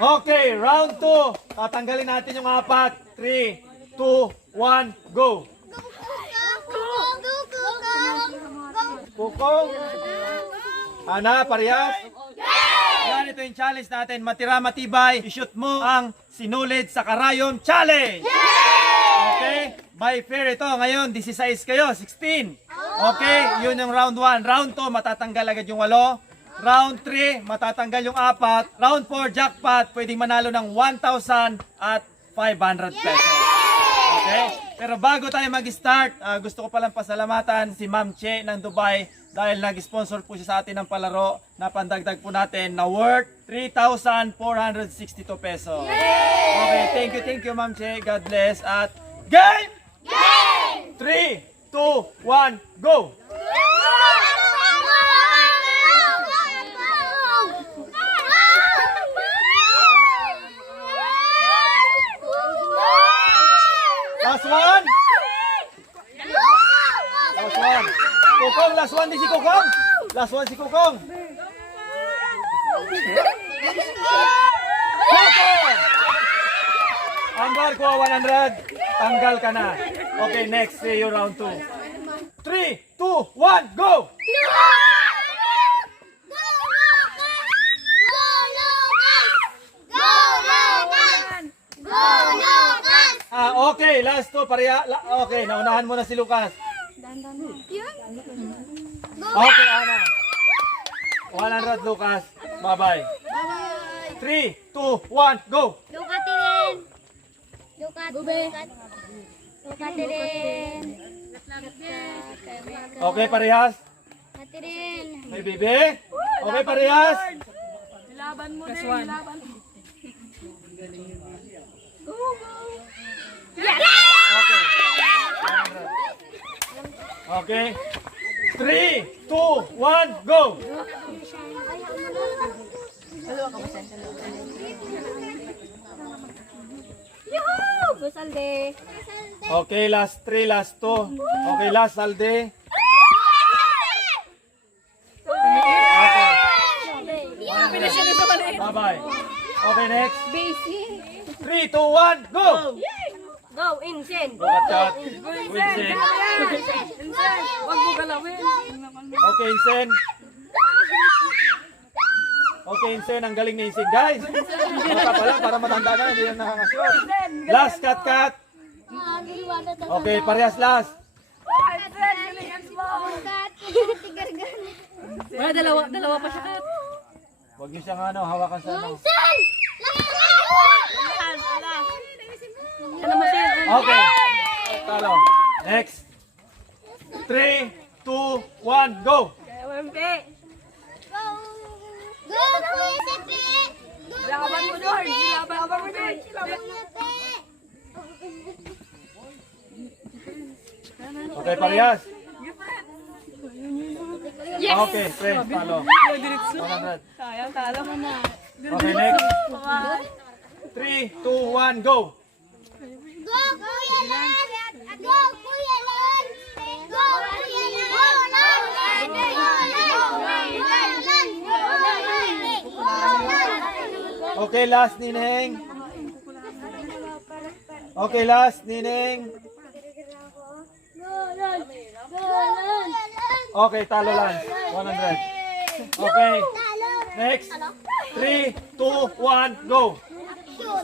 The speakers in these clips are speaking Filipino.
Okay, round 2. Tatanggalin natin yung apat. 3, 2, 1, go. Kukong. Ana, parehas? Yan, ito yung challenge natin. Matira matibay. I-shoot mo ang sinulid sa karayon challenge. Okay? By fair ito. Ngayon, 16 kayo. 16. Okay? Yun yung round 1. Round 2, matatanggal agad yung 8. Round 3, matatanggal yung 4. Round 4, jackpot. Pwedeng manalo ng 1,000 at 500 pesos. Okay? Pero bago tayo mag-start, ah, gusto ko palang pasalamatan si Ma'am Che ng Dubai dahil nag-sponsor po siya sa atin ng palaro na pandagdag po natin na worth 3,462 pesos. Okay, thank you, thank you Ma'am Che. God bless. At game! Game! 3, 2, 1, go! Last one! Last one! Kukong, last one din si Kukong! Last one si Kukong! Kukong! Ambar ko 100. Tanggal ka na. Okay, next. See you round 2. 3, 2, 1, go! Ah, okay. Last two. Pareha. La, okay, naunahan mo na si Lucas. Okay, Ana. 100 Lucas. Bye-bye. 3, 2, 1, go! Lukatin! Lukat, lukat. Lukatin! Okay, parehas. Lukatin! May bibi? Okay, parehas. Okay. 100. Okay. 3, 2, 1, go! Yuhuu! Gusalde! Okay, last 3, last 2. Okay, last salde. Okay. Bye-bye. Okay, next. Basic! 3, 2, 1, go! Go, Insen! Look at that. Vincent. Wag mo galawin. Okay, Insen. Okay, Insen. Ang galing ni Insen. Guys, baka pa lang para matanda na. Hindi na nakakasyon. Last cut, cut. Okay, parehas last. Wala, dalawa, dalawa pa siya. Kat. Huwag niyo siyang ano, hawakan sa ano. Alam mo siya. Okay. Talo. Next. 3, 2, 1, go! UMP. Go, Kuya Tepe! Laban mo, George. Laban mo, George. Okay, parehas. Okay, friends, talo. 100. Sayang, talo mo na. Okay, next. 3, 2, 1, go! Go, Kuya Lan! Go, Kuya Lan! Go, Kuya Lan! Go, Lan! Go, Lan! Okay, last, Nineng. Okay, last, Nineng. Okay, talo lang. 100. Okay, next. 3, 2, 1, go! Go,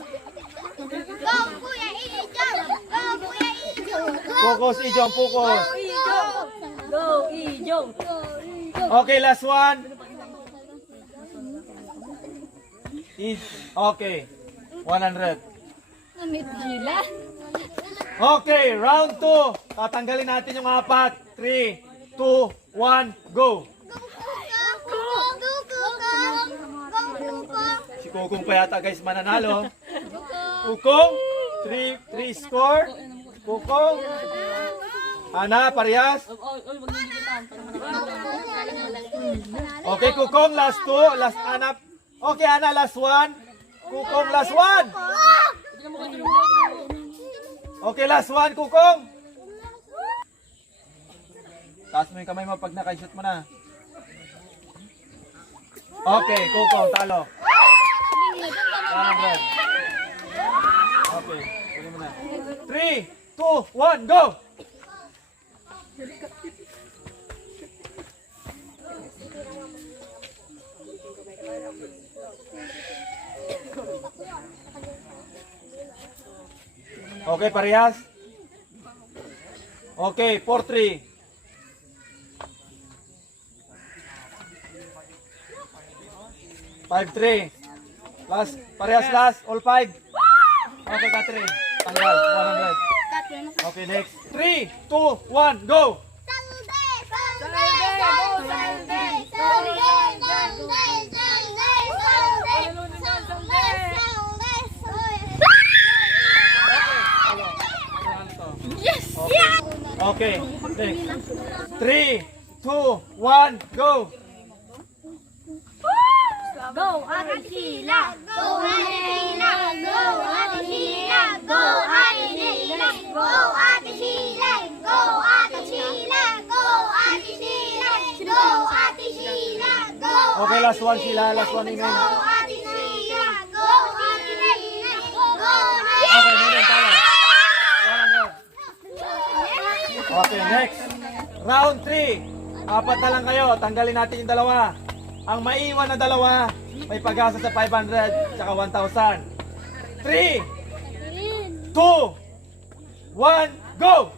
Focus, Ijong, focus. Go, Ijong. Okay, last one. Is okay. 100. Namit gila. Okay, round 2. Tatanggalin natin yung apat. 3, 2, 1, go. Si Kukong pa yata guys mananalo. Kukong, 3, 3 score. Kukong. Ana, parehas. Okay, Kukong, last 2. Last Ana. Okay, Ana, last 1. Kukong, last 1. Okay, last 1, Kukong. Taas mo yung kamay mo pag naka-shoot mo na. Okay, Kukong, talo. 100. Na. 3, 2, 1, go! Okay, parehas? Okay, 4-3. Five three. Last, parehas last, all five. Okay, Catherine. 100. Okay, next. 3, 2, 1, go! Sunday! Sunday! Sunday! Sunday! Sunday! Sunday! Okay, next. 3, 2, 1, go! Go, Atikila! Go, Atikila! Go, Atikila! Go Ate Sheila! Go Ate Sheila! Go Ate Sheila! Go Ate Sheila! Go Ate Sheila! Go Okay, last one sila, last one Go ingen. Ate Sheila! Go Ate Sheila! Go tama. 100. Okay, next. Round 3. Apat na lang kayo. Tanggalin natin yung dalawa. Ang maiwan na dalawa, may pag-asa sa 500 tsaka 1,000. 3, 2, 1, go!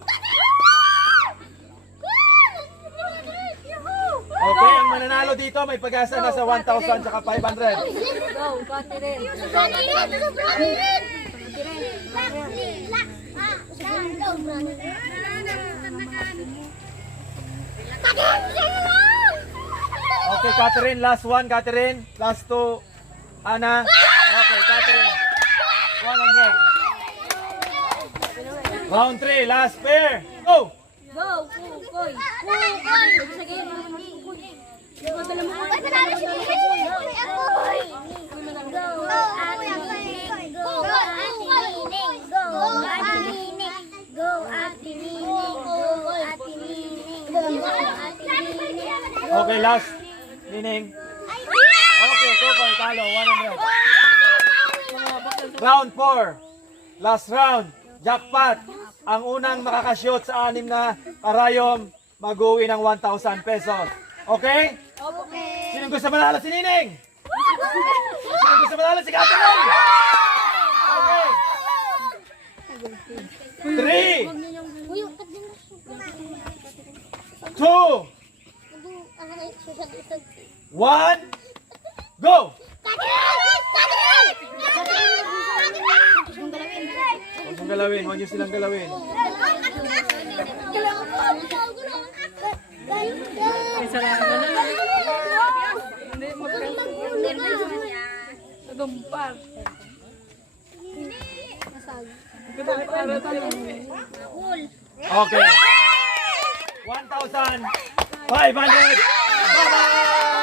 Okay, ang mananalo dito may pag-asa na sa 1,000 tsaka 500. Go, Catherine! Okay, Catherine, last one, Catherine. Last two, Ana. Okay, Catherine. 100. Round 3, last pair. Go! Go, Kukoy! Sige, Madala mo Kuya. Kuya, Kuya. Go, Ate. Go, Ate Nining. Go, Ate Nining. Go, Ate Nining. Go, Ate Nining. Go, Ate Nining. Okay, last. Nining. Okay, Kokoy, talo. 100. Round 4. Last round. Jackpot. Ang unang makakashoot sa anim na karayom, mag-uwi ng 1,000 pesos. Okay? Sino gusto manalo si Nining? Sino gusto manalo si Catherine? Okay. Three, two, one, go! Huwag mong galawin, huwag niyo silang galawin. Gumpar! Okay. 1,500. Bye-bye!